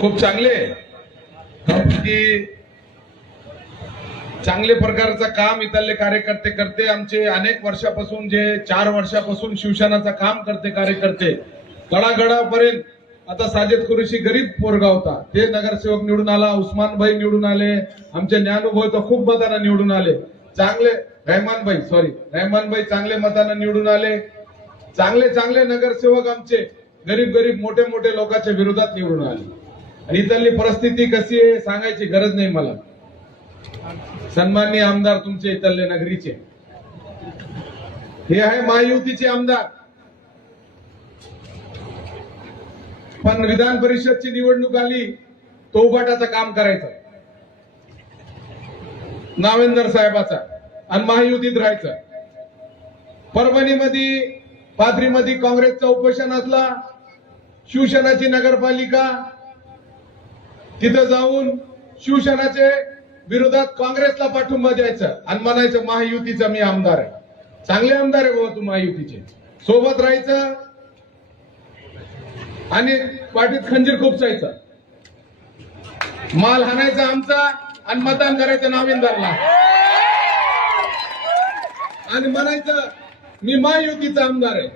खूप चांगले की चांगले प्रकारचं काम इथले कार्यकर्ते करते। आमचे अनेक वर्षापासून जे 4 वर्षापासून शिवसेनाचं काम करते कार्यकर्ते गडागडापर्यंत। आता साजिद कुरेशी गरीब पोरगा होता, ते नगरसेवक निवडून आला, उस्मान भाई निवडून आले, आमचे ज्ञानुभव तर खूप मतांना निवडून आले, चांगले रहमान भाई चांगले मतांना निवडून आले। चांगले चांगले नगरसेवक आमचे गरीब गरीब मोठे मोठे लोकांच्या विरोधात निवडून आले। आणि इथली परिस्थिती कशी आहे सांगायची गरज नाही मला। सन्माननीय आमदार तुमचे इथले नगरीचे हे आहे महायुतीचे आमदार, पण विधान परिषदची निवडणूक आली तो उभाटाचं काम करायचं नावेंदर साहेबाचा आणि महायुतीत राहायचं। परभणीमध्ये पाथरीमध्ये काँग्रेसचा उपोषण असला, शिवसेनाची नगरपालिका तिथं जाऊन शिवसेनाचे विरोधात काँग्रेसला पाठिंबा द्यायचा आणि म्हणायचं महायुतीचा मी आमदार आहे। चांगले आमदार आहे बाबा तू महायुतीचे, सोबत राहायचं आणि पाठीत खंजीर खुपसायचं, माल हाणायचा आमचा आणि मतदान करायचं नाविंदारला आणि म्हणायचं मी महायुतीचा आमदार आहे।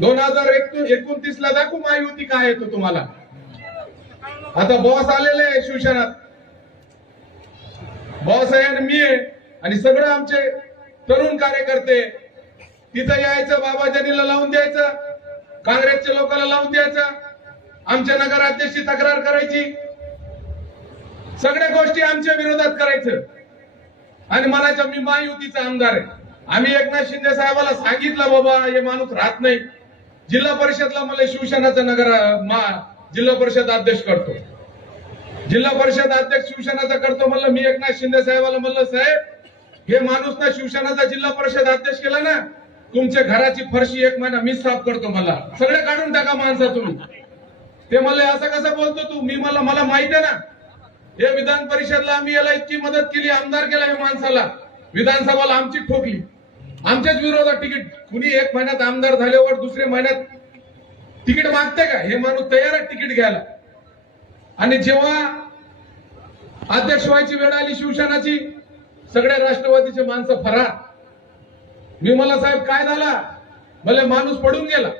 2029 ला दाखवू महायुती काय येतो तुम्हाला। आता बॉस आलेले आहे शिवसेनात, बॉस आहे आणि मी आहे आणि सगळं आमचे तरुण कार्यकर्ते तिथं यायचं, बाबाजानीला लावून द्यायचं, काँग्रेसच्या लोकांना लावून द्यायचं, आमच्या नगराध्यक्षी तक्रार करायची, सगळ्या गोष्टी आमच्या विरोधात करायचं आणि म्हणायचं मी महायुतीचा आमदार आहे। आम्ही एकनाथ शिंदे साहेबाला सांगितलं बाबा हे माणूस राहत नाही, जिल्हा परिषदला मला शिवसेनाचा जिल्हा परिषद अध्यक्ष करतो, जिल्हा परिषद अध्यक्ष शिवसेनाचा करतो म्हणलं। मी एकनाथ शिंदे साहेबाला म्हणलं साहेब हे माणूस ना शिवसेनाचा जिल्हा परिषद अध्यक्ष केला ना, तुमच्या घराची फरशी 1 महिना मी साफ करतो, मला सगळे काढून टाका माणसा तुम्ही। ते म्हणले असं कसं बोलतो तू, मी मला माहिती आहे ना हे विधान परिषदला आम्ही याला इतकी मदत केली, आमदार केला हे माणसाला, विधानसभाला आमची ठोकली, आमच्याच विरोधात तिकीट, कुणी 1 महिन्यात आमदार झाल्यावर दुसऱ्या महिन्यात तिकीट मागते का? हे माणूस तयार आहे तिकीट घ्यायला। आणि जेव्हा अध्यक्ष व्हायची वेळ आली शिवसेनाची, सगळे राष्ट्रवादीचे माणसं फरार। मी मला साहेब काय झाला, मला माणूस पडून गेला,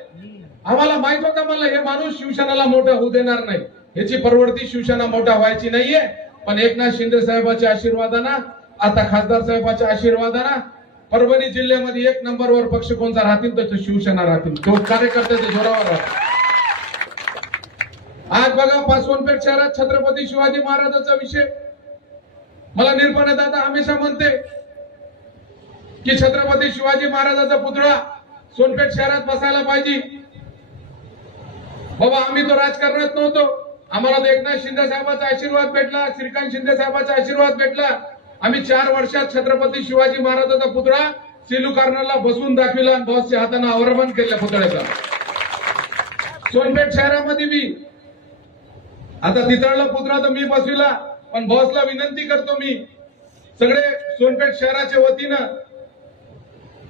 आम्हाला माहित होतं मला हे माणूस शिवसेनेला मोठा होऊ देणार नाही, याची परवडती शिवसेना मोठा व्हायची नाहीये। पण एकनाथ शिंदे साहेबांच्या आशीर्वादानं, आता खासदार साहेबांच्या आशीर्वादानं परभणी जिल्ह्यामध्ये 1 नंबरवर पक्ष कोणता राहतील तर शिवसेना राहतील, तो कार्यकर्त्याच्या जोरावर राहतील। आज बघा पासवानपेठ शहरात छत्रपती शिवाजी महाराजांचा विषय, मला निरपणे दादा हमेशा म्हणते की छत्रपती शिवाजी महाराजांचा पुतळा सोनपेठ शहरात बसायला पाहिजे। बाबा आम्ही तो राजकारणात नव्हतो, आम्हाला तो एकनाथ शिंदे साहेबांचा आशीर्वाद भेटला, श्रीकांत शिंदे साहेबांचा आशीर्वाद भेटला। आम्ही 4 वर्षात छत्रपती शिवाजी महाराजांचा पुतळा सेलू कार्नरला बसवून दाखविला आणि बॉसच्या हाताने अवरबंद केल्या पुतळ्याचा। सोनपेठ शहरामध्ये मी आता तिथला पुतळा तर मी बसविला, पण बॉसला विनंती करतो मी सगळे सोनपेठ शहराच्या वतीनं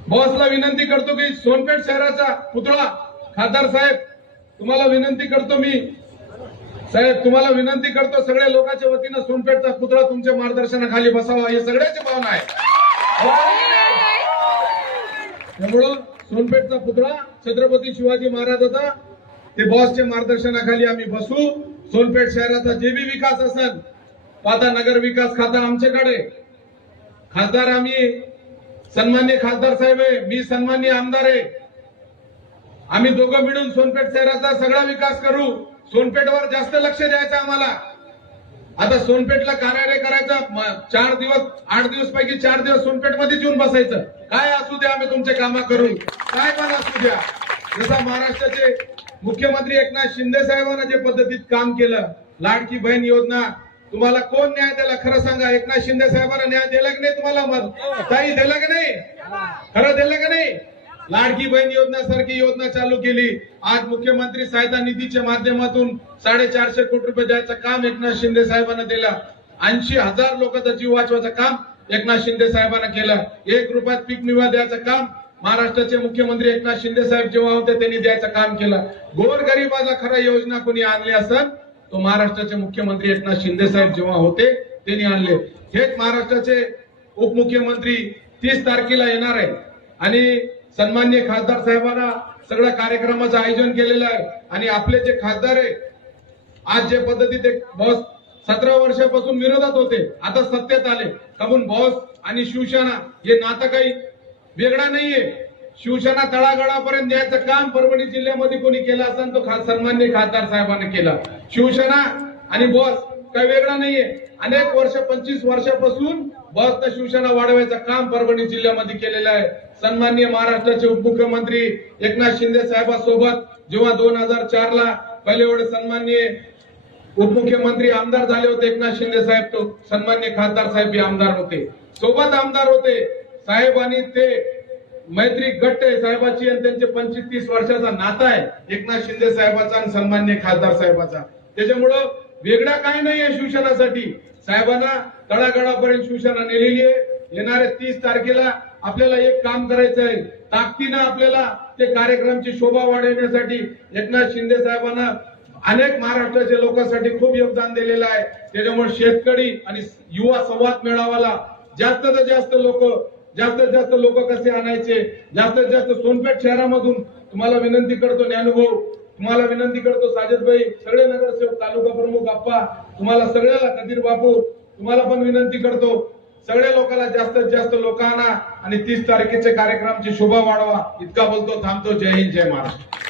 बॉसला विनंती करतो की सोनपेठ शहराचा पुतळा, खासदार साहेब तुम्हाला विनंती करतो मी, साहेब तुम्हाला विनंती करतो सगळ्या लोकांच्या वतीनं सोनपेठचा पुतळा तुमच्या मार्गदर्शनाखाली बसावा, हे सगळ्याची भावना आहे। त्यामुळं सोनपेठचा पुतळा छत्रपती शिवाजी महाराजांचा ते बॉसच्या मार्गदर्शनाखाली आम्ही बसू। सोनपेठ शहराचा जे बी विकास असेल, आता नगर विकास खाता आमच्याकडे, खासदार आम्ही सन्मान्य खासदार साहेब आहे, मी सन्मान्य आमदार आहे, आम्ही दोघं मिळून सोनपेठ शहराचा सगळा विकास करू। सोनपेठवर जास्त लक्ष द्यायचं आम्हाला। आता सोनपेठला कार्यालय करायचं 4 दिवस 8 दिवस पैकी 4 दिवस सोनपेठ मध्ये येऊन बसायचं, काय असू द्या आम्ही तुमचे काम करू, काय पण असू द्या। जसा महाराष्ट्राचे मुख्यमंत्री एकनाथ शिंदे साहेबांना जे पद्धतीत काम केलं, लाडकी बहीण योजना, तुम्हाला कोण न्याय दिला खरं सांगा? एकनाथ शिंदे साहेबांना न्याय दिला की नाही तुम्हाला? काही दिला की नाही? खरं दिलं की नाही? लाडकी बहीण योजना सारखी योजना चालू केली। आज मुख्यमंत्री सहायता निधीच्या माध्यमातून 450 कोटी रुपये द्यायचं काम एकनाथ शिंदे साहेबांना दिलं। 80,000 लोकांचा जीव वाचवायचं काम एकनाथ शिंदे साहेबांना केलं। 1 रुपयात पीक विमा द्यायचं काम महाराष्ट्राचे मुख्यमंत्री एकनाथ शिंदे साहेब जेव्हा होते त्यांनी द्यायचं काम केलं. गोरगरिबाला खरा योजना कोणी आणली असेल तो महाराष्ट्राचे मुख्यमंत्री एकनाथ शिंदे साहेब जेव्हा होते त्यांनी आणले. हेच महाराष्ट्राचे उपमुख्यमंत्री 30 तारखेला येणार आहे आणि सन्माननीय खासदार साहेबांना सगळ्या कार्यक्रमाचं आयोजन केलेलं आहे. आणि आपले जे खासदार आहे आज जे पद्धतीत बॉस 17 वर्षापासून विरोधात होते आता सत्तेत आले काहून बॉस आणि शिवसेना हे नातं काही वेगळा नाहीये. शिवसेना तळागाळापर्यंत न्यायचं काम परभणी जिल्ह्यामध्ये कोणी केलं असेल तो सन्माननीय खासदार साहेबांनी केलं. शिवसेना आणि बॉस काही वेगळा नाहीये. अनेक वर्ष 25 वर्षापासून बॉसनं शिवसेना वाढवायचं काम परभणी जिल्ह्यामध्ये केलेलं आहे. सन्माननीय महाराष्ट्राचे उपमुख्यमंत्री एकनाथ शिंदे साहेबांसोबत जेव्हा 2004 ला पहिले वेळ सन्माननीय उपमुख्यमंत्री आमदार झाले होते एकनाथ शिंदे साहेब, तो सन्माननीय खासदार साहेब बी आमदार होते, सोबत आमदार होते साहेब. आणि ते मैत्री गट आहे साहेबाची आणि त्यांचे 25-30 वर्षाचा नाता आहे एकनाथ शिंदे साहेबाचा आणि सन्माननीय खासदार साहेबाचा. त्याच्यामुळं वेगळा काही नाहीये शिवसेनासाठी. साहेबांना तळागाळापर्यंत शिवसेना नेलेली आहे. येणाऱ्या 30 तारखेला आपल्याला एक काम करायचं आहे, ताकदीनं आपल्याला ते कार्यक्रमाची शोभा वाढवण्यासाठी एकनाथ शिंदे साहेबांना अनेक महाराष्ट्राच्या लोकांसाठी खूप योगदान दिलेलं आहे. त्याच्यामुळे शेतकरी आणि युवा संवाद मेळाव्याला जास्तीत जास्त लोक कसे आणायचे, जास्तीत जास्त सोनपेठ शहरामधून तुम्हाला विनंती करतो ज्ञानुभव, तुम्हाला विनंती करतो साजिदभाई, सगळे नगरसेवक, तालुका प्रमुख आप्पा, तुम्हाला सगळ्याला कदीर बापू, तुम्हाला पण विनंती करतो सगळ्या लोकांना जास्तीत जास्त लोकांना आणि 30 तारखेच्या कार्यक्रमाची शोभा वाढवा. इतका बोलतो थांबतो. जय हिंद, जय महाराष्ट्र.